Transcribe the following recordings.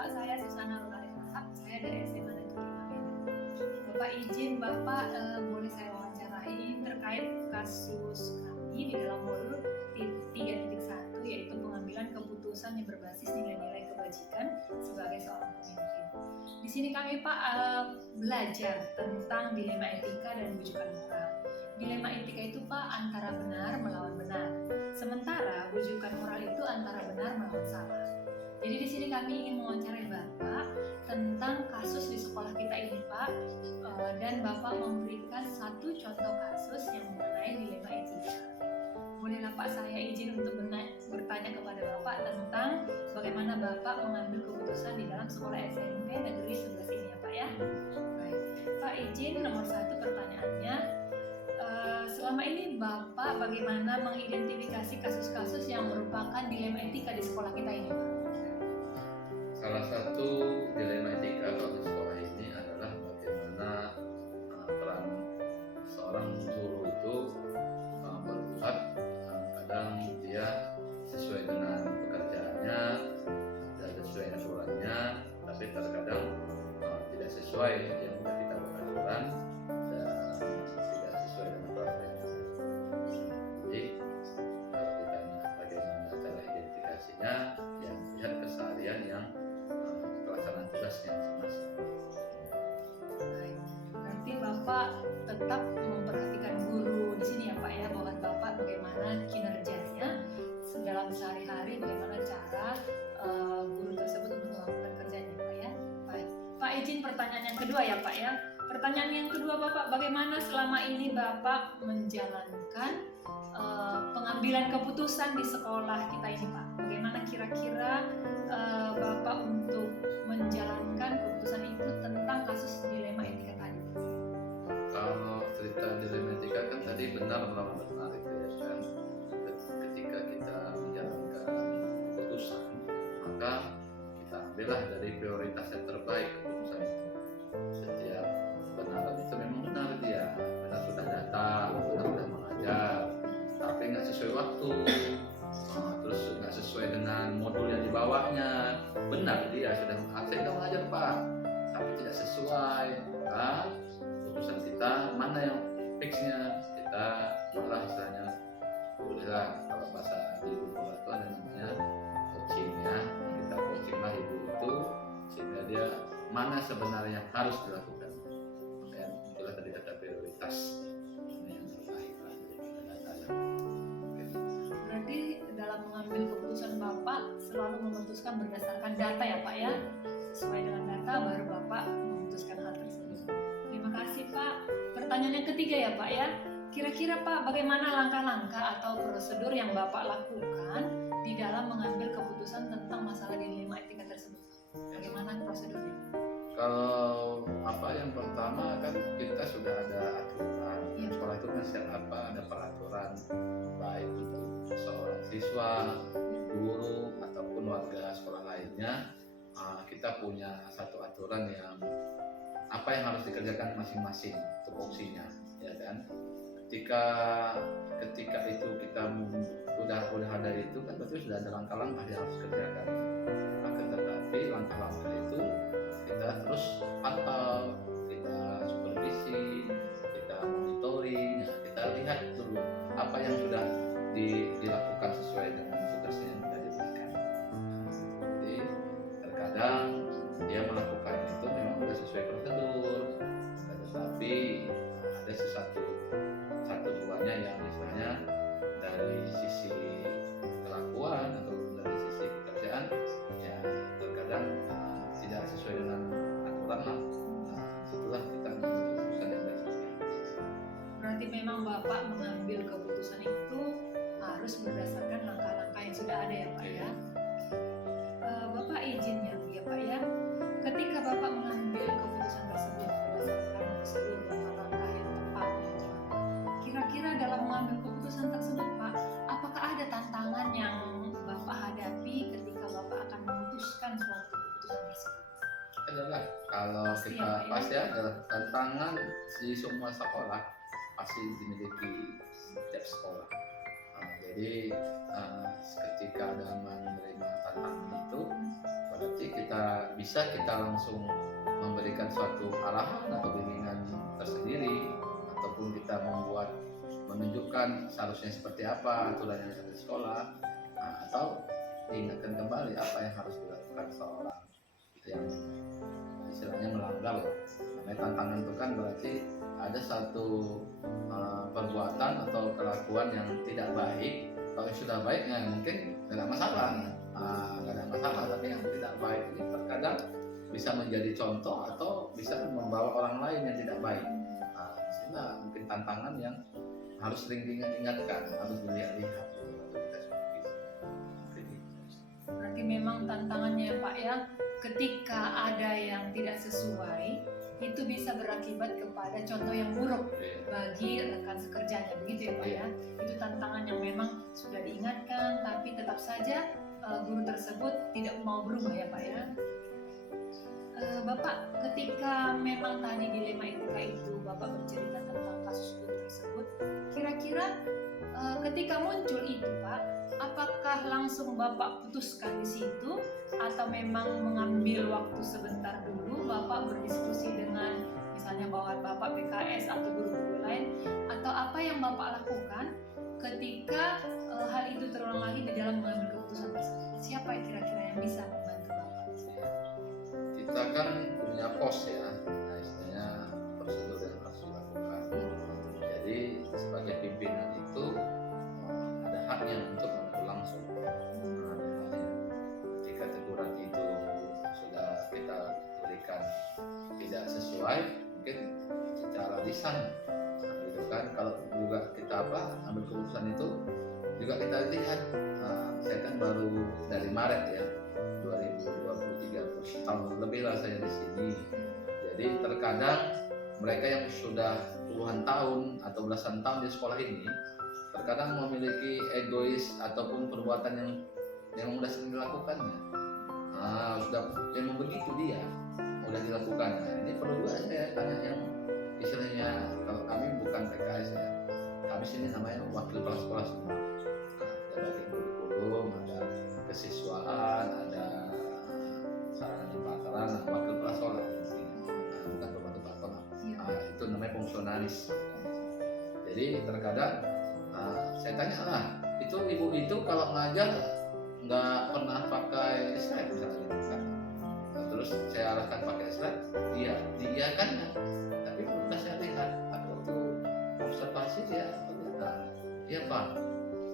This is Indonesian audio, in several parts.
Bapak, saya Susana Lulari Wahab, saya dari SMA Negeri 5 Medan. Bapak izin Bapak boleh saya wawancarai terkait kasus kami di dalam modul 3.1, yaitu pengambilan keputusan yang berbasis nilai-nilai kebajikan sebagai seorang pemimpin. Di sini kami Pak belajar tentang dilema etika dan bujukan moral. Dilema etika itu Pak antara benar melawan benar, sementara bujukan moral itu antara benar melawan salah. Jadi di sini kami ingin mewawancarai Bapak tentang kasus di sekolah kita ini Pak, dan Bapak memberikan satu contoh kasus yang mengenai dilema etika. Bolehlah Pak saya izin untuk bertanya kepada Bapak tentang bagaimana Bapak mengambil keputusan di dalam sekolah SMP Negeri 11 ini ya Pak ya. Baik, Pak izin nomor 1 pertanyaannya. Selama ini Bapak bagaimana mengidentifikasi kasus-kasus yang merupakan dilema etika di sekolah kita ini Pak? Salah satu dilema etika kalau di sekolah ini adalah bagaimana peran seorang guru itu berbuat, kadang dia sesuai dengan pekerjaannya dan sesuai aturannya, tapi terkadang tidak sesuai yang sudah kita buat aturan dan tidak sesuai dengan peraturan. Jadi kalau ditanya bagaimana cara identifikasinya, yang melihat keseharian yang pelaksanaan tugasnya masing-masing. Baik, berarti Bapak tetap memperhatikan guru di sini ya Pak ya, bahwa Bapak bagaimana kinerjanya dalam sehari-hari, bagaimana cara guru tersebut untuk melakukan kerjanya Pak ya. Baik, Pak izin pertanyaan yang kedua ya Pak ya. Pertanyaan yang kedua Bapak, bagaimana selama ini Bapak menjalankan pengambilan keputusan di sekolah kita ini Pak? Bagaimana kira-kira Bapak untuk menjalankan keputusan itu tentang kasus dilema etika tadi? Kalau cerita dilema etika kan tadi benar melawan benar itu ya kan. Ketika kita menjalankan keputusan, maka kita ambillah dari prioritas yang terbaik keputusan itu. Setiap kebenaran itu memang benar, dia benar sudah datang, benar sudah mengajar, tapi nggak sesuai waktu, terus nggak sesuai dengan modul yang dibawanya. Benar dia sudah mengajar Pak, tapi tidak sesuai. Nah, keputusan kita mana yang fixnya, kita malah istilahnya bolehlah kalau bahasa di guru itu ada namanya coaching ya, kita coaching lah ibu itu sehingga dia mana sebenarnya harus dilakukan. Makanya itulah tadi kata prioritas yang terbaik lah. Berarti dalam mengambil keputusan Bapak selalu memutuskan berdasarkan data ya Pak ya, sesuai dengan data baru Bapak memutuskan hal tersebut. Terima kasih Pak. Pertanyaan yang ketiga ya Pak ya, kira-kira Pak bagaimana langkah-langkah atau prosedur yang Bapak lakukan di dalam mengambil keputusan tentang masalah dilema etika tersebut? Bagaimana prosedurnya? Kalau yang pertama kan kita sudah ada aturan ya. Sekolah itu kan setiap ada peraturan baik untuk seorang siswa, guru ataupun warga sekolah lainnya. Kita punya satu aturan yang apa yang harus dikerjakan masing-masing tupoksinya ya kan. Ketika itu kita udah ada itu kan berarti sudah ada langkah-langkah yang harus dikerjakan. Akan tetapi langkah-langkah itu kita terus pantau, kita supervisi, kita monitoring, kita lihat dulu apa yang sudah dilakukan sesuai dengan tugasnya yang sudah diberikan. Jadi terkadang dia melakukan itu memang sudah sesuai prosedur, tetapi ada satu duanya yang misalnya dari sisi kelakuan atau dari sisi pekerjaan ya terkadang tidak sesuai dengan aturan lah. Itulah kita mengambil keputusan yang tidak sesuai. Berarti memang Bapak mengambil keputusan itu harus berdasarkan langkah-langkah yang sudah ada ya Pak ya. Bapak izin ya Pak ya, ketika Bapak mengambil keputusan tersebut berdasarkan prosedur langkah-langkah yang tepat, kira-kira dalam mengambil keputusan tersebut Pak, apakah ada tantangan yang Bapak hadapi ketika Bapak akan memutuskan suatu keputusan tersebut? Adalah kalau Pasti kita ya, pasti ada tantangan di semua sekolah, pasti dimiliki setiap sekolah. Jadi ketika ada menerima tantangan itu berarti kita kita langsung memberikan suatu arahan atau bimbingan tersendiri, ataupun kita menunjukkan seharusnya seperti apa aturan yang ada di sekolah, atau diingatkan kembali apa yang harus dilakukan seorang yang istilahnya melanggar. Namanya tantangan itu kan berarti ada satu perbuatan atau kelakuan yang tidak baik. Kalau yang sudah baik ya mungkin nggak ada masalah, tapi yang tidak baik ini terkadang bisa menjadi contoh atau bisa membawa orang lain yang tidak baik. Disinilah mungkin tantangan yang harus sering diingatkan, harus dilihat-lihat. Berarti memang tantangannya Pak ya, ketika ada yang tidak sesuai itu bisa berakibat kepada contoh yang buruk bagi rekan sekerjanya, begitu ya Pak ya. Itu tantangan yang memang sudah diingatkan, tapi tetap saja guru tersebut tidak mau berubah ya Pak ya. Bapak, ketika memang tadi dilema etika itu Bapak bercerita tentang kasus guru tersebut, kira-kira ketika muncul itu Pak, apakah langsung Bapak putuskan di situ atau memang mengambil waktu sebentar dulu Bapak berdiskusi dengan misalnya bawahan Bapak PKS atau guru-guru lain, atau apa yang Bapak lakukan ketika hal itu terulang lagi di dalam mengambil keputusan tersebut? Siapa kira-kira yang bisa membantu Bapak? Kita kan punya pos ya, istilahnya prosedur yang harus dilakukan. Jadi sebagai pimpinan itu ada haknya untuk menegur langsung. Jika teguran itu sudah kita berikan tidak sesuai, mungkin secara lisan, gitu kan. Kalau juga kita ambil keputusan itu juga kita lihat. Saya kan baru dari Maret ya 2023, tahun lebih lah saya di sini. Jadi terkadang mereka yang sudah puluhan tahun atau belasan tahun di sekolah ini terkadang memiliki egois ataupun perbuatan yang sudah sering dilakukannya. Sudah memang begitu dia sudah dilakukan. Ini perlu juga saya tanya yang istilahnya, kalau kami bukan PKS ya, kami sini namanya wakil kepala sekolah semua. Ada bagian kurikulum, ada kesiswaan, ada sarana dan prasarana, wakil kepala sekolah bukan ketua sekolah. Itu namanya fungsionaris. Jadi terkadang saya tanya lah, itu ibu itu kalau ngajar nggak pernah pakai slide misalnya, terus saya arahkan pakai slide, dia kan, tapi udah saya lihat waktu observasi dia iya Pak,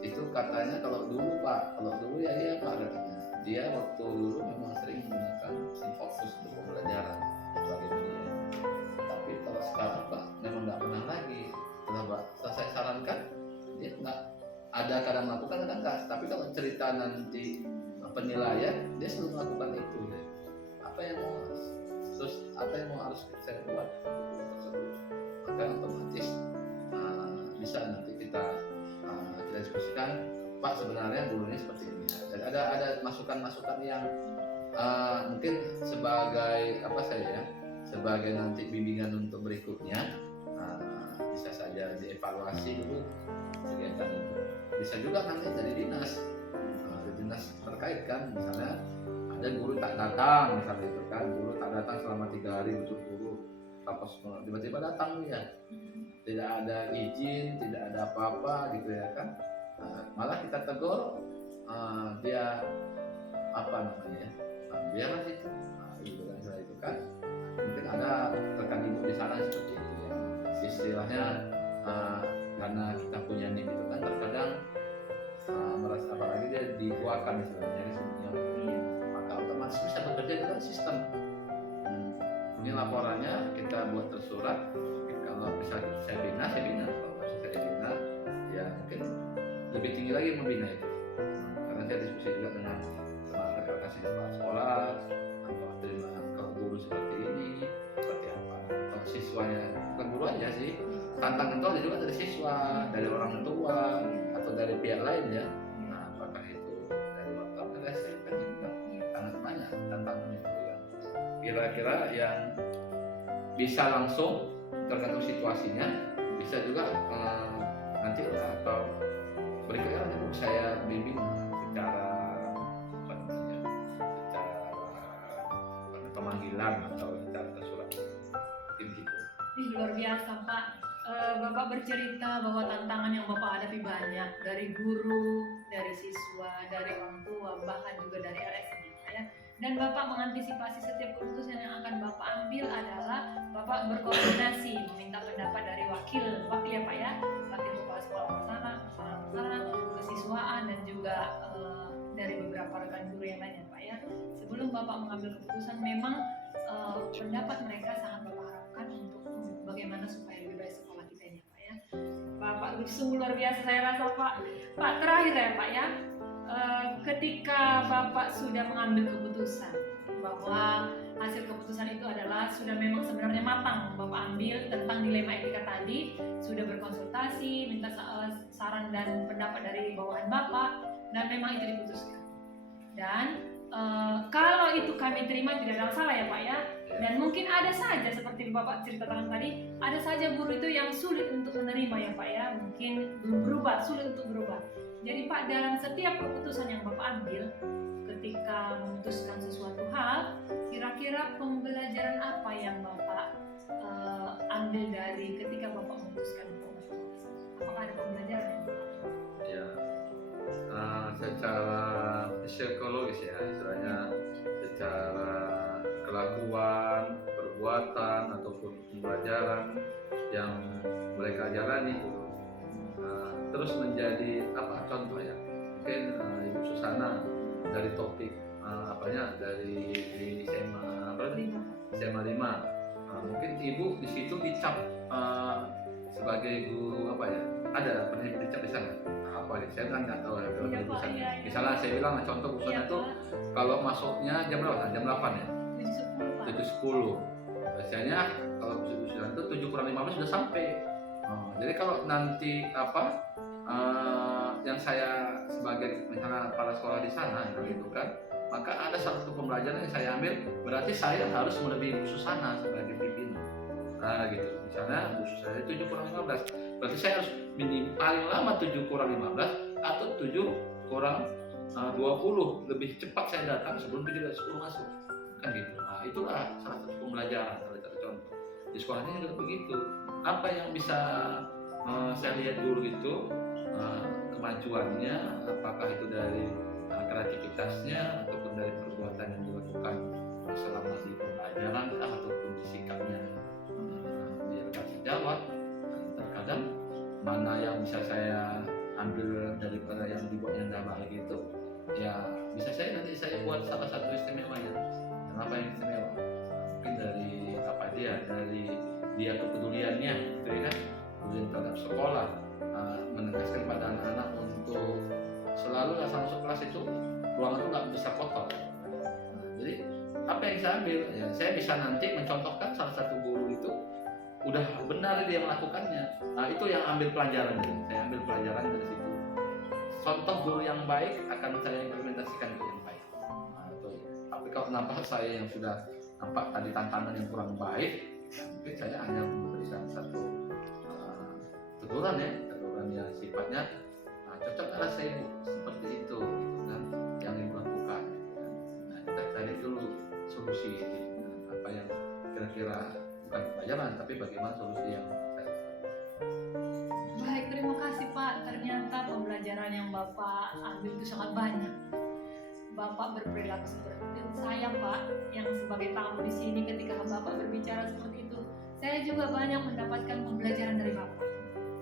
itu katanya kalau dulu ya iya Pak, katanya dia waktu dulu memang sering menggunakan Sinfokus untuk pembelajaran sebagai media, tapi kalau sekarang Pak memang nggak pernah lagi. Setelah saya sarankan, dia nggak ada, kadang melakukan kadang enggak, tapi kalau cerita nanti penilaian dia selalu melakukan itu ya. Apa yang mau harus saya buat maka otomatis bisa nanti kita diskusikan, Pak sebenarnya guru ini seperti ini ya. Dan ada masukan-masukan yang mungkin sebagai sebagai nanti bimbingan untuk berikutnya, bisa saja dievaluasi dulu kegiatan itu. Bisa juga nanti dari dinas terkait kan, misalnya ada guru tak datang misalnya itu kan, guru tak datang selama 3 hari untuk guru, tiba-tiba datang dia, tidak ada izin, tidak ada apa-apa gitu ya kan. Malah kita tegur, dia biarlah itu, itu kan. Mungkin ada rekan ibu di sana seperti itu ya, istilahnya karena kita punya NIM itu kan terkadang merasa, apalagi dia dikuatkan istilahnya maka otomatis bisa bekerja dengan sistem. Ini laporannya kita buat tersurat, kalau bisa saya bina, kalau masih saya bina ya mungkin lebih tinggi lagi membina itu, karena saya diskusi juga dengan rekan-rekan kepala sekolah, atau terima kalau guru seperti ini seperti apa, kalau siswanya bukan guru aja sih, tantangan itu ada juga dari siswa, dari orang tua, atau dari pihak lain ya. Apakah itu dari waktu dari SMP juga sangat banyak tantangan itu yang kira-kira yang bisa langsung tergantung situasinya, bisa juga nanti atau berikutnya nanti saya bimbing secara pemanggilan atau dicatat surat. Mungkin gitu. Ih, luar biasa Pak. Bapak bercerita bahwa tantangan yang Bapak hadapi banyak, dari guru, dari siswa, dari orang tua, bahkan juga dari LSM ya. Dan Bapak mengantisipasi setiap keputusan yang akan Bapak ambil adalah Bapak berkoordinasi, meminta pendapat dari wakil ya Pak ya, wakil kepala sekolah sana, kesiswaan, dan juga dari beberapa rekan guru yang lainnya Pak ya. Sebelum Bapak mengambil keputusan, memang pendapat mereka sangat Bapak harapkan untuk bagaimana supaya lebih baik sekolah kita ini Pak ya. Bapak sungguh luar biasa saya rasa Pak. Pak, terakhir ya Pak ya, ketika Bapak sudah mengambil keputusan bahwa hasil keputusan itu adalah sudah memang sebenarnya matang, Bapak ambil tentang dilema etika tadi, sudah berkonsultasi, minta saran dan pendapat dari bawahan Bapak, dan memang itu diputuskan. Dan kalau itu kami terima tidak ada masalah ya Pak ya. Dan mungkin ada saja seperti Bapak ceritakan tadi, ada saja guru itu yang sulit untuk menerima ya Pak ya, mungkin belum berubah, sulit untuk berubah. Jadi Pak, dalam setiap keputusan yang Bapak ambil ketika memutuskan sesuatu hal, kira-kira pembelajaran apa yang Bapak ambil dari ketika Bapak memutuskan itu? Apakah ada pembelajaran yang Bapak ambil? Ya, secara psikologis ya, istilahnya secara kelakuan, perbuatan ataupun pembelajaran yang mereka jalani itu terus menjadi apa contoh ya, mungkin Ibu Susana dari topik dari SMA 5, mungkin Ibu di situ dicap sebagai guru apa ya, ada pernah dicap di sana apa ya, saya kan nggak tahu ya, Iya. misalnya saya bilang contoh Bu Susana itu kalau masuknya jam berapa? Jam 8 ya? 7.10. Biasanya kalau Bu Susana itu 7:15 sudah sampai. Jadi kalau nanti yang saya sebagai misalnya kepala sekolah di sana gitu kan, maka ada satu pembelajaran yang saya ambil, berarti saya harus melebihi Bu Susana sebagai pimpinan. Gitu. Misalnya Bu Susana 7:15, berarti saya harus paling lama 7:15 atau 7:20 lebih cepat saya datang sebelum 7:10 masuk. Kan gitu. Nah, itulah salah satu pembelajaran, salah satu contoh. Di sekolahnya juga begitu. Apa yang bisa saya lihat dulu itu kemajuannya, apakah itu dari kreativitasnya ataupun dari perbuatan yang dilakukan selama di pembelajaran ataupun di sikapnya dia kasih jawab. Terkadang mana yang bisa saya ambil daripada yang dibuat yang nggak baik itu, ya bisa nanti saya buat salah satu istimewanya. Kenapa yang istimewa? Mungkin dari dari dia kepeduliannya, gitu ya kan, kemudian terhadap sekolah, menegaskan pada anak-anak untuk selalu asal masuk kelas itu ruangan itu nggak bisa kotor. Jadi apa yang saya ambil, ya saya bisa nanti mencontohkan salah satu guru itu udah benar dia melakukannya. Nah itu yang ambil pelajaran, saya ambil pelajaran dari situ. Contoh guru yang baik akan saya implementasikan ke yang baik. Nah, itu. Tapi kalau nampak saya yang sudah nampak tadi tantangan yang kurang baik, mungkin saya hanya memberikan satu teguran yang sifatnya cocok arah saya seperti itu, gitu kan, yang dilakukan. Nah, kita cari dulu solusi, apa yang kira-kira bukan pelajaran, tapi bagaimana solusi yang saya. Baik, terima kasih Pak. Ternyata pembelajaran yang Bapak ambil itu sangat banyak. Bapak berperilaku seperti saya Pak, yang sebagai tamu di sini ketika Bapak berbicara seperti itu, saya juga banyak mendapatkan pembelajaran dari Bapak.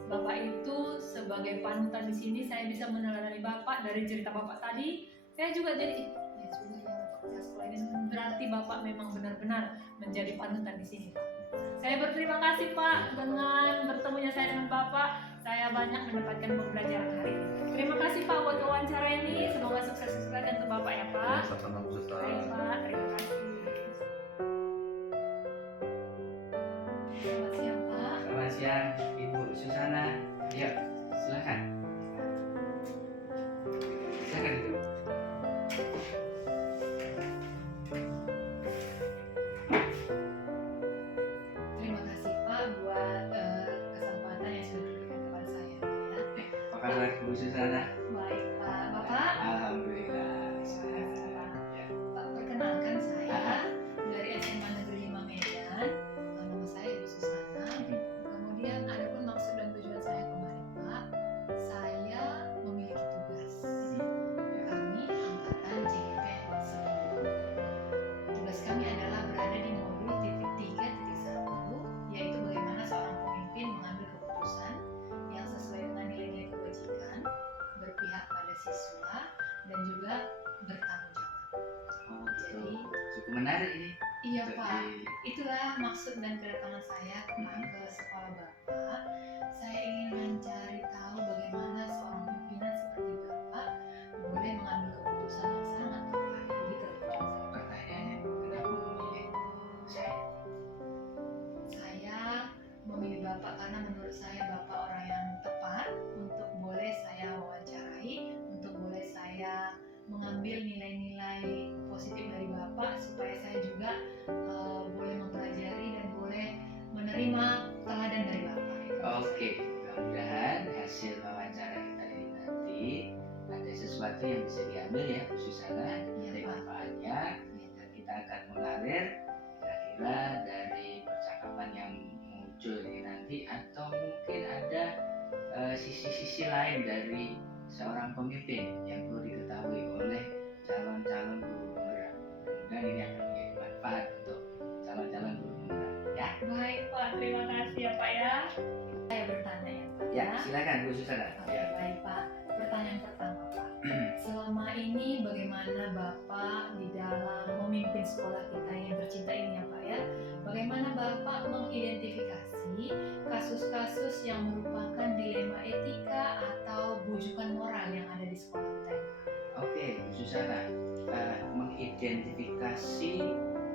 Bapak itu sebagai panutan di sini, saya bisa meneladani Bapak dari cerita Bapak tadi. Saya juga jadi, ya sudah ya Bapak, sekolah ini berarti Bapak memang benar-benar menjadi panutan di sini Pak. Saya berterima kasih Pak, dengan bertemunya saya dengan Bapak, saya banyak mendapatkan pembelajaran hari ini. Terima kasih Pak buat wawancara ini, semoga sukses dan untuk Bapak ya Pak. Sama-sama Bu Susana. Baik Pak, terima kasih. Selamat siang Pak. Selamat siang Ibu Susana. Ya, silakan. Silakan Ibu. Terima kasih Pak buat kesempatan yang sudah diberikan kepada saya ya. Apa kabar Bu Susana? Baik Pak, Bapak. Alhamdulillah sehat. menarik ini. Iya Untuk Pak, di- itulah maksud dan kedatangan saya ke sekolah Bapak. Saya ingin mencari tahu bagaimana seorang pimpinan seperti Bapak boleh mengambil keputusan yang sangat tepat. Begitu Pak. Pertanyaannya, kenapa memilih saya? Saya memilih Bapak karena menurut saya Bapak orang yang tepat untuk boleh saya wawancarai, untuk boleh saya mengambil nilai-nilai positif dari Bapak supaya saya juga boleh mempelajari dan boleh menerima teladan dari Bapak. Oke, mudah-mudahan hasil wawancara kita ini nanti ada sesuatu yang bisa diambil ya Bu Susana Iya, dari Pak. manfaatnya, dan kita akan mengalir kira-kira dari percakapan yang muncul ini nanti, atau mungkin ada sisi-sisi lain dari seorang pemimpin yang perlu diketahui oleh calon-calon guru penggerak. Mudah-mudahan ini akan menjadi manfaat untuk calon-calon guru penggerak ya. Baik Pak, terima kasih ya Pak ya. Saya bertanya ya Pak. Ya, silakan Bu Susana. Oke, Ya. baik Pak. Pertanyaan pertama Pak. Selama ini bagaimana Bapak di dalam memimpin sekolah kita yang tercinta ini ya Pak ya? Bagaimana Bapak mengidentifikasi kasus-kasus yang merupakan dilema etika atau bujukan moral yang ada di sekolah kita ini Pak? Oke, Bu Susana, mengidentifikasi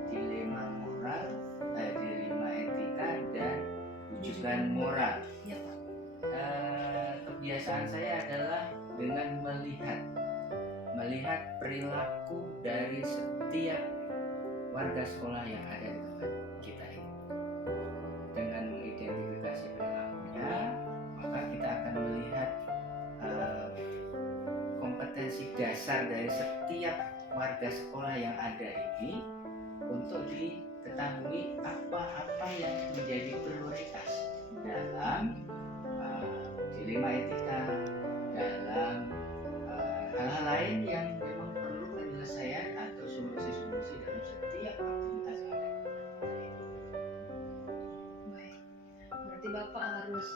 dilema moral, dilema etika dan rujukan moral. Ya Pak. Kebiasaan saya adalah dengan melihat perilaku dari setiap warga sekolah yang ada di tempat kita ini. Dengan mengidentifikasi perilakunya, maka kita akan melihat kompetensi dasar dari setiap warga sekolah yang ada ini untuk diketahui apa-apa yang menjadi prioritas dalam dilema etika, dalam hal-hal lain yang memang perlu penyelesaian atau solusi-solusi dalam setiap aktivitas yang ada. Baik. Berarti Bapak harus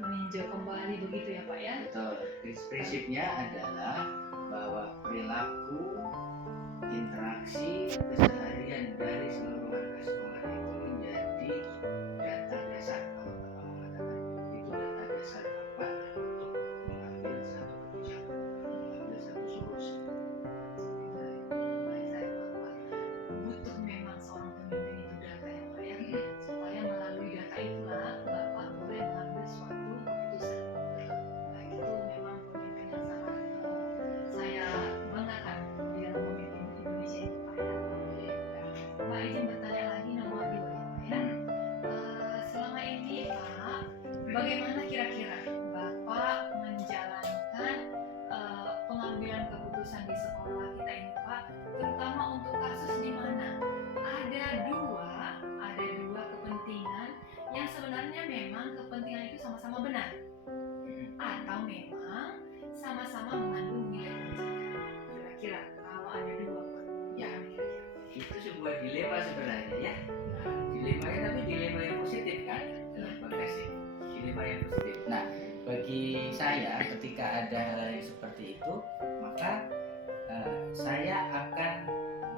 meninjau kembali begitu ya Pak ya? Betul. Prinsipnya adalah bahwa perilaku, interaksi, keseharian dari seluruh warga sekolah itu menjadi data dasar. Kalau Bapak mengatakan itu data dasar Bapak untuk mengambil satu kebijakan, mengambil satu solusi. Baik, saya Bapak butuh memang seorang pemimpin itu data ya Pak ya, supaya melalui data itulah Bapak boleh mengambil suatu keputusan. Baik, itu memang pemimpin yang sangat saya banggakan di dalam memimpin Indonesia ini Pak ya. Pak izin bertanya lagi nomor 2 ya Pak ya. Selama ini Pak, bagaimana kira-kira Bapak menjalankan pengambilan keputusan di sekolah kita ini Pak, terutama untuk kasus di mana ada dua kepentingan yang sebenarnya memang kepentingan itu sama-sama benar atau memang sama-sama mengandung nilai kebijakan. Kira-kira kalau ada dua Pak, Ya. kira-kira. Itu sebuah dilema sebenarnya ya. Dilemanya tapi dilema yang positif kan dalam konteks ini. Dilema yang positif. Nah, bagi saya ketika ada hal yang seperti itu, maka saya akan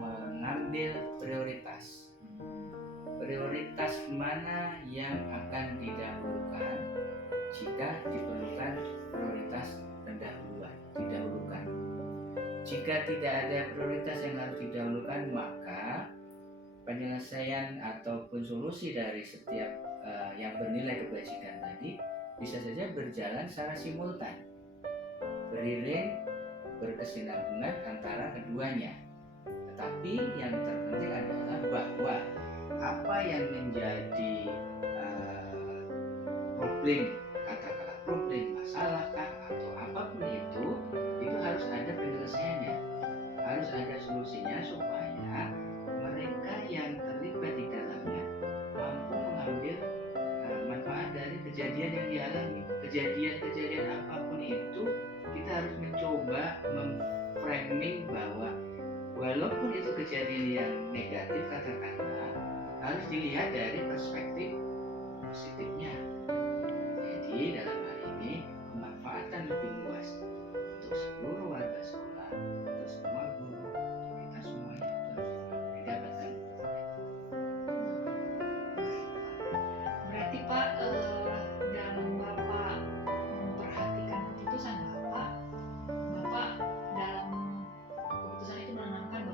mengambil prioritas. Prioritas mana yang akan didahulukan jika diperlukan prioritas didahulukan. Jika tidak ada prioritas yang harus didahulukan, maka penyelesaian ataupun solusi dari setiap yang bernilai kebajikan tadi bisa saja berjalan secara simultan, beriring, berkesinambungan antara keduanya. Tetapi yang terpenting adalah bahwa apa yang menjadi problem, katakanlah problem, masalah kah, atau apapun itu harus ada penyelesaiannya, harus ada solusinya supaya mereka yang terlibat di dalamnya mampu mengambil manfaat dari kejadian yang dialami. Kejadian-kejadian apapun itu kita harus mencoba memframing bahwa walaupun itu kejadian yang negatif katakanlah, harus dilihat dari perspektif positifnya. Jadi dalam hal ini pemanfaatan lebih luas untuk seluruh warga sekolah, untuk semua guru, kita semuanya itu harus dilakukan.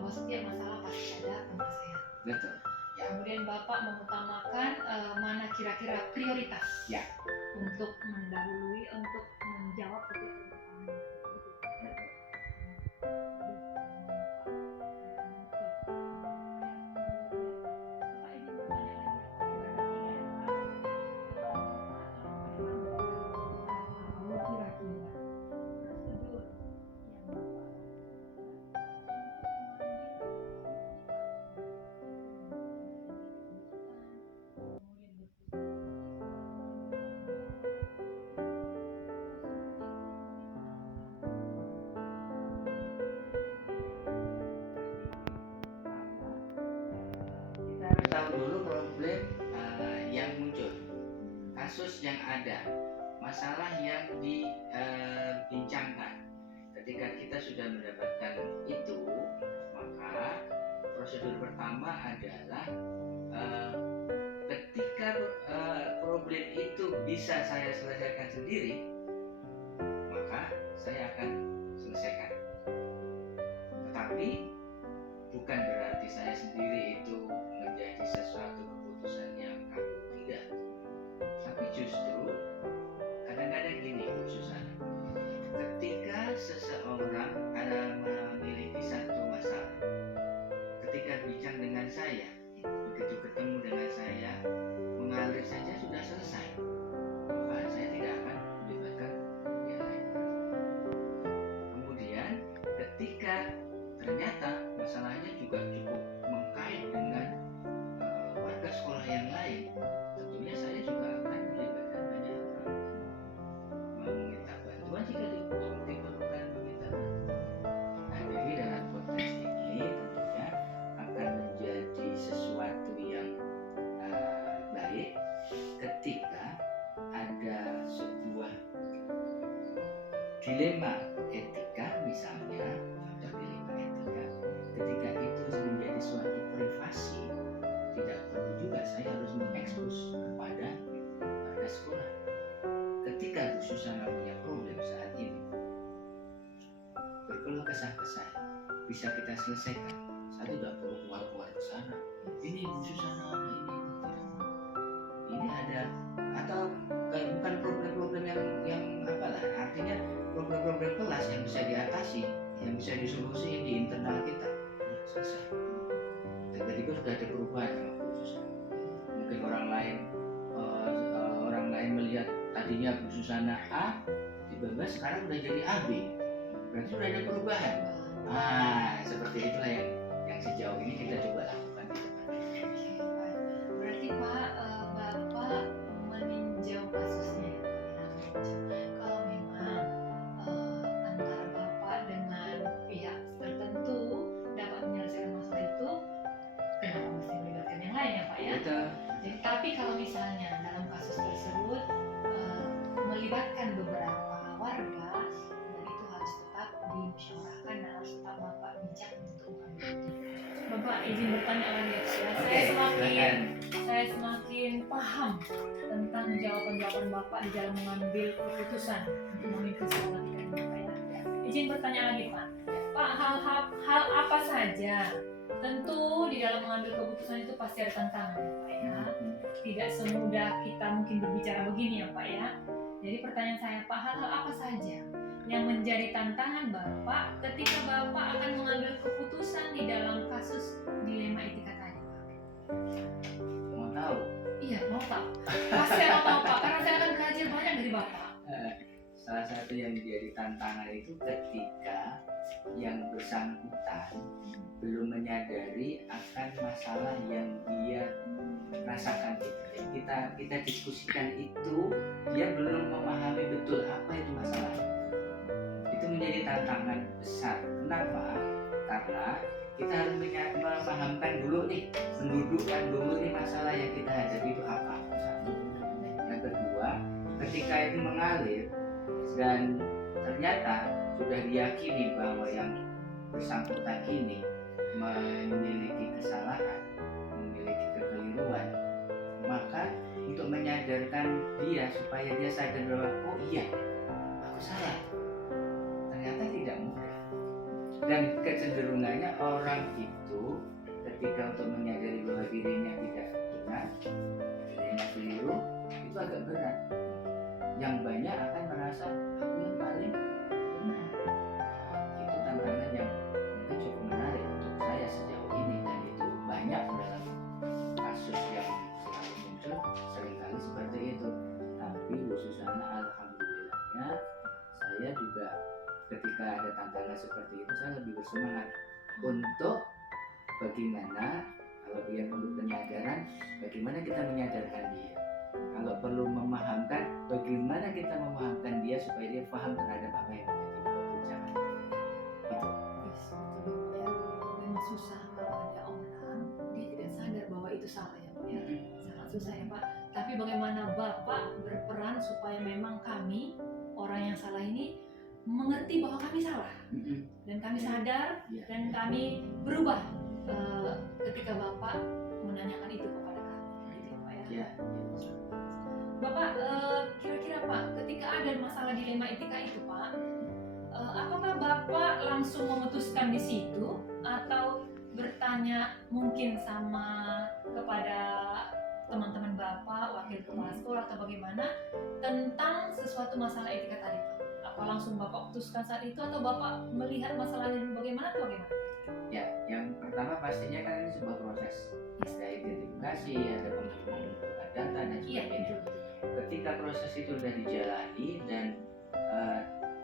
bahwa setiap masalah pasti ada penyelesaian. Betul. Ya. Kemudian Bapak mengutamakan mana kira-kira prioritas Ya. untuk mendahului, untuk menjawab setiap pertanyaan. Kita harus tahu dulu problem yang muncul, kasus yang ada, masalah yang dibincangkan. Ketika kita sudah mendapatkan itu, maka prosedur pertama adalah ketika problem itu bisa saya selesaikan sendiri, maka saya akan selesaikan. Tetapi bukan berarti saya sendiri itu menjadi sesuatu keputusan yang kaku, tidak. Tapi justru kadang-kadang gini khususnya, ketika seseorang memiliki satu masalah, ketika bincang dengan saya, begitu ketemu dengan saya, mengalir saja sudah selesai, maka saya tidak akan melibatkan yang lain. Kemudian ketika ternyata masalahnya juga cukup mengkait dengan warga sekolah yang lain, tentunya saya juga akan melibatkan banyak orang, meminta bantuan jika diperlukan meminta bantuan. Nah, jadi dalam konteks ini tentunya akan menjadi sesuatu yang baik ketika ada sebuah dilema etika misalnya, contoh dilema etika, ketika itu menjadi suatu privasi, tidak perlu juga saya harus mengekspos kepada warga sekolah. Ketika Bu Susana punya problem saat ini, berkeluh kesah ke saya, bisa kita selesaikan. Saya tidak perlu keluar ke sana. Ini Bu Susana ada ini. Ini ada, atau kayak bukan problem-problem yang apalah, artinya problem-problem kelas yang bisa diatasi, yang bisa disolusi di internal kita. Sudah selesai. Tiba-tiba sudah ada perubahan sama Bu Susana. Mungkin orang lain melihat tadinya Bu Susana A, tiba-tiba sekarang sudah jadi AB. Berarti sudah ada perubahan. Seperti itulah yang sejauh ini kita coba lakukan di depan. Berarti Pak, Bapak meninjau kasusnya. Kalau memang antara Bapak dengan pihak tertentu dapat menyelesaikan masalah itu, kenapa mesti melibatkan yang lain ya Pak ya? Betul. Jadi, tapi kalau misalnya dalam kasus tersebut melibatkan beberapa warga, dan itu harus tetap dimusyawarahkan dan harus tetap Bapak bijak untuk mengambil. Bapak izin bertanya lagi ya Pak ya. Saya semakin paham tentang jawaban-jawaban Bapak di dalam mengambil keputusan untuk memimpin sekolah kita ini Pak ya. Izin bertanya lagi Pak. Pak, hal apa saja? Tentu di dalam mengambil keputusan itu pasti ada tantangan ya Pak ya. Tidak semudah kita mungkin berbicara begini ya Pak ya. Jadi pertanyaan saya Pak, hal-hal apa saja yang menjadi tantangan Bapak ketika Bapak akan mengambil keputusan di dalam kasus dilema etika tadi Pak? Mau tahu? Iya, mau Pak. Pasti saya mau Pak, karena saya akan belajar banyak dari Bapak. Salah satu yang menjadi tantangan itu ketika yang bersangkutan belum menyadari akan masalah yang dia rasakan. Kita diskusikan itu, dia belum memahami betul apa itu masalah. Itu menjadi tantangan besar. Kenapa? Karena kita harus memahamkan dulu nih, mendudukkan dulu nih masalah yang kita hadapi itu apa. Satu. Yang kedua, ketika itu mengalir dan ternyata sudah diyakini bahwa yang bersangkutan ini memiliki kesalahan, memiliki kekeliruan, maka untuk menyadarkan dia supaya dia sadar bahwa oh iya, aku salah, ternyata tidak mudah. Dan kecenderungannya orang itu ketika untuk menyadari bahwa dirinya tidak benar, dirinya keliru, itu agak berat. Yang banyak akan merasa aku yang paling benar. Itu tantangan yang mungkin cukup menarik untuk saya sejauh ini, dan itu banyak dalam kasus yang selalu muncul, seringkali seperti itu. Tapi khususnya alhamdulillahnya saya juga ketika ada tantangan seperti itu saya lebih bersemangat untuk bagaimana kalau dia perlu penyadaran, bagaimana kita menyadarkan dia. Kalau perlu memahamkan, bagaimana kita memahamkan dia supaya dia paham terhadap apa yang menjadi perbincangan. Gitu. Yes, betul ya. Memang susah kalau ada orang dia tidak sadar bahwa itu salah ya Pak ya. Sangat susah ya Pak. Tapi bagaimana Bapak berperan supaya memang kami orang yang salah ini mengerti bahwa kami salah dan kami sadar Ya. dan kami berubah ketika Bapak menanyakan itu kepada kami, gitu ya Pak ya. Ya. Bapak kira-kira Pak, ketika ada masalah dilema etika itu Pak, apakah Bapak langsung memutuskan di situ atau bertanya mungkin sama kepada teman-teman Bapak, wakil kepala sekolah atau bagaimana tentang sesuatu masalah etika tadi Pak? Apa langsung Bapak putuskan saat itu atau Bapak melihat masalahnya dulu bagaimana atau bagaimana? Ya, yang pertama pastinya kan ini sebuah proses. Ada identifikasi, ada pengumpulkan data dan Iya, sebagainya. betul. Ketika proses itu sudah dijalani dan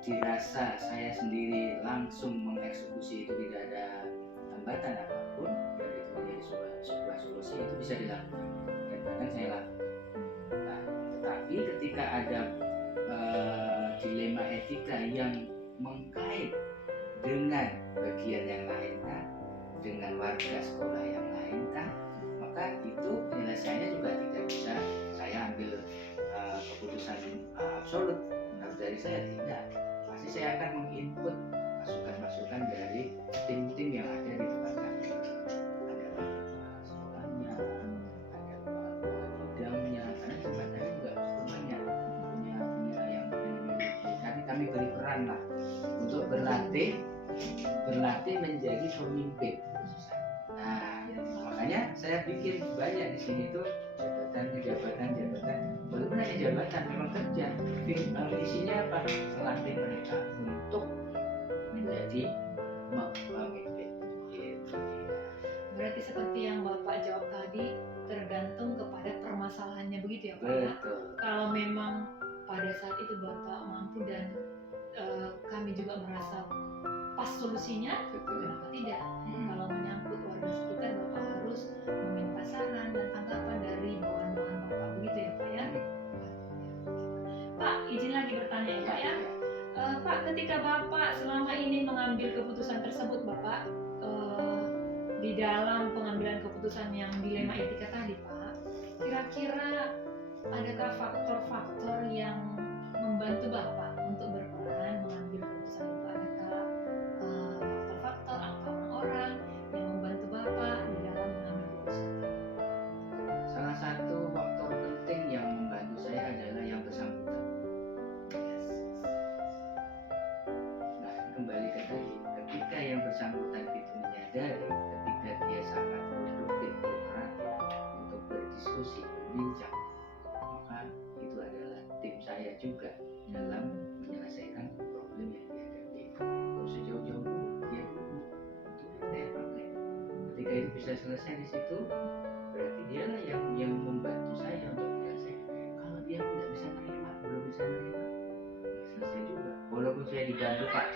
dirasa saya sendiri langsung mengeksekusi itu tidak ada hambatan apapun dan itu menjadi sebuah solusi, itu bisa dilakukan dan bahkan saya lakukan. Nah, tetapi ketika ada dilema etika yang mengkait dengan bagian yang lain kan, dengan warga sekolah yang lain kan, maka itu penyelesaiannya juga tidak bisa saya ambil keputusan absolut harus dari saya, tidak. Pasti saya akan menginput masukan-masukan dari tim-tim yang ada di tempat kami. Ada sekolahnya, ada bidangnya, karena tempat kami juga semuanya punya yang kami beri peran lah untuk berlatih menjadi pemimpin. Nah, makanya saya bikin banyak di sini tuh jabatan, walaupun hanya jabatan memang kerja. Isinya apa? Melatih mereka untuk menjadi pemimpin. Gitu. Berarti seperti yang Bapak jawab tadi tergantung kepada permasalahannya begitu ya Pak ya? Betul. Kalau memang pada saat itu Bapak mampu dan kami juga merasa pas solusinya, Betul. kenapa tidak? Kalau menyangkut warga sekitar, Bapak harus meminta saran dan tanggapan dari bawahan-bawahan Bapak, begitu ya Pak ya? Pak, izin lagi bertanya ya Pak ya. Pak, ketika Bapak selama ini mengambil keputusan tersebut, Bapak di dalam pengambilan keputusan yang dilema etika tadi, Pak, kira-kira adakah faktor-faktor yang membantu Bapak untuk berperan mengambil keputusan itu? Adakah faktor-faktor atau orang-orang yang membantu Bapak di dalam mengambil keputusan? Salah satu faktor penting yang membantu saya adalah yang bersangkutan. Nah, kembali ke tadi, ketika yang bersangkutan itu menyadari, ketika dia sangat produktif, kooperatif untuk berdiskusi, berbincang, maka itu adalah tim saya juga dalam menyelesaikan problem yang dihadapi. Kalau sejauh-jauh dia dulu untuk saya pakai. Ketika itu bisa selesai di situ, berarti dialah yang membantu saya untuk menyelesaikan. Kalau dia tidak bisa nerima, belum bisa nerima, selesai juga. Walaupun saya dibantu Pak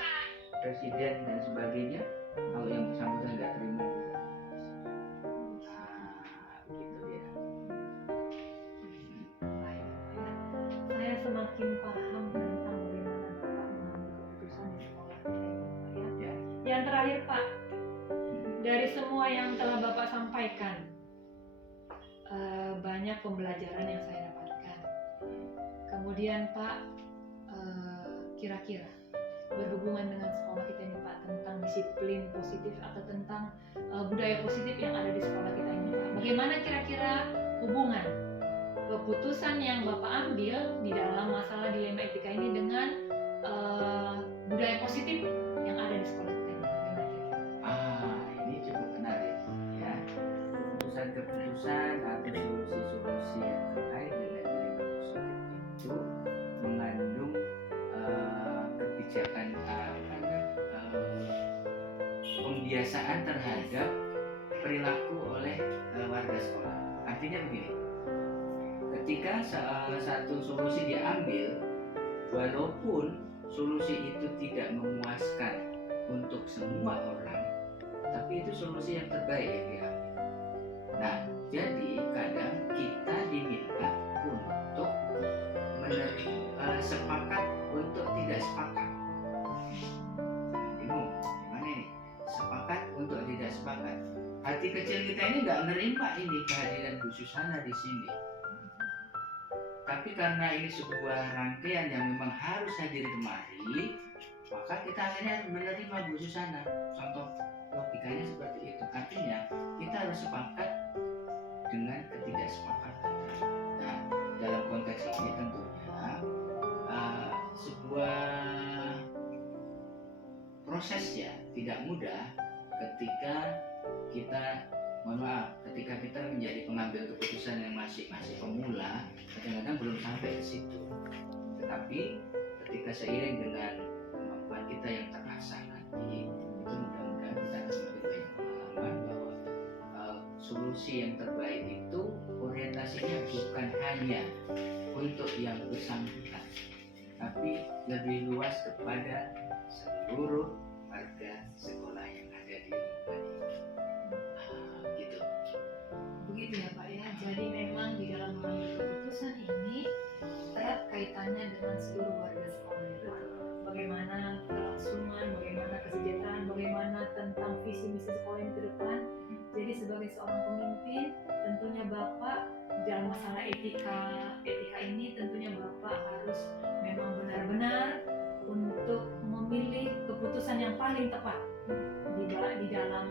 Presiden dan sebagainya, kalau yang bersangkutan nggak terima, gitu ya. Saya semakin paham tentang bagaimana Bapak mengambil keputusan di sekolah kita ini, Pak ya. Yang terakhir Pak, dari semua yang telah Bapak sampaikan, banyak pembelajaran yang saya dapatkan. Kemudian Pak, kira-kira berhubungan dengan sekolah kita ini Pak, tentang disiplin positif atau tentang budaya positif yang ada di sekolah kita ini Pak. Bagaimana kira-kira hubungan keputusan yang Bapak ambil di dalam masalah dilema etika ini dengan budaya positif yang ada di sekolah kita ini? Bagaimana keputusan atau solusi-solusi yang terkait dengan dilema positif itu mengandung kebijakan pembiasaan terhadap perilaku oleh warga sekolah. Artinya begini, ketika satu solusi diambil, walaupun solusi itu tidak memuaskan untuk semua orang, tapi itu solusi yang terbaik yang diambil. Nah, jadi kadang kita diminta untuk sepakat untuk tidak sepakat. Bingung, gimana ini? Sepakat untuk tidak sepakat. Hati kecil kita ini nggak menerima ini kehadiran Bu Susana di sini. Tapi karena ini sebuah rangkaian yang memang harus hadir kemari, maka kita akhirnya harus menerima Bu Susana. Contoh logikanya seperti itu. Artinya kita harus sepakat dengan ketidaksepakatan. Nah, dalam konteks ini tentunya sebuah proses ya tidak mudah ketika kita ketika kita menjadi pengambil keputusan yang masih pemula, kadang-kadang belum sampai ke situ. Tetapi ketika seiring dengan kemampuan kita yang terasah nanti, itu mudah-mudahan kita akan semakin banyak pengalaman bahwa solusi yang terbaik itu orientasinya bukan hanya untuk yang bersangkutan, tapi lebih luas kepada seluruh warga sekolah yang ada di lingkungan ini. Gitu. Begitu ya Pak ya. Jadi memang di dalam mengambil keputusan ini erat kaitannya dengan seluruh warga sekolah ya Pak. Bagaimana kelangsungan, bagaimana kesejahteraan, bagaimana tentang visi misi sekolah ini ke depan. Jadi sebagai seorang pemimpin, tentunya Bapak dalam masalah etika ini tentunya Bapak harus memang benar-benar untuk memilih keputusan yang paling tepat di dalam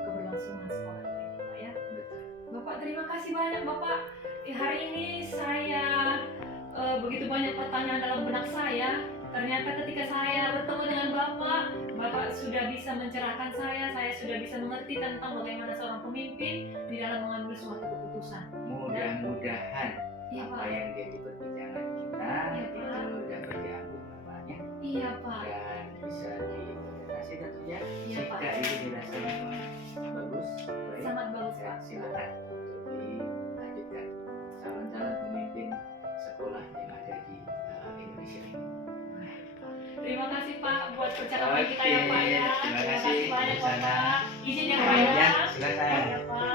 keberlangsungan sekolah ini Pak ya. Bapak terima kasih banyak Bapak. Hari ini saya begitu banyak pertanyaan dalam benak saya. Ternyata ketika saya bertemu dengan Bapak sudah bisa mencerahkan saya sudah bisa mengerti tentang bagaimana seorang pemimpin di dalam mengambil suatu keputusan. Mudah-mudahan Iya apa Pak. yang jadi perbincangan kita Iya, itu Pak. dapat diambil manfaatnya Iya Pak. dan bisa diimplementasi tentunya. Iya, Pak. Jika ini dirasa bagus, baik, Sangat bagus ya, Pak. silakan untuk dilanjutkan calon-calon pemimpin sekolah yang ada di Indonesia ini. Terima kasih Pak buat percakapan kita ya Pak ya. Terima kasih. Terima kasih banyak Sana. Bapak. Izin ya Pak ya. Ya, silakan. Ya Pak.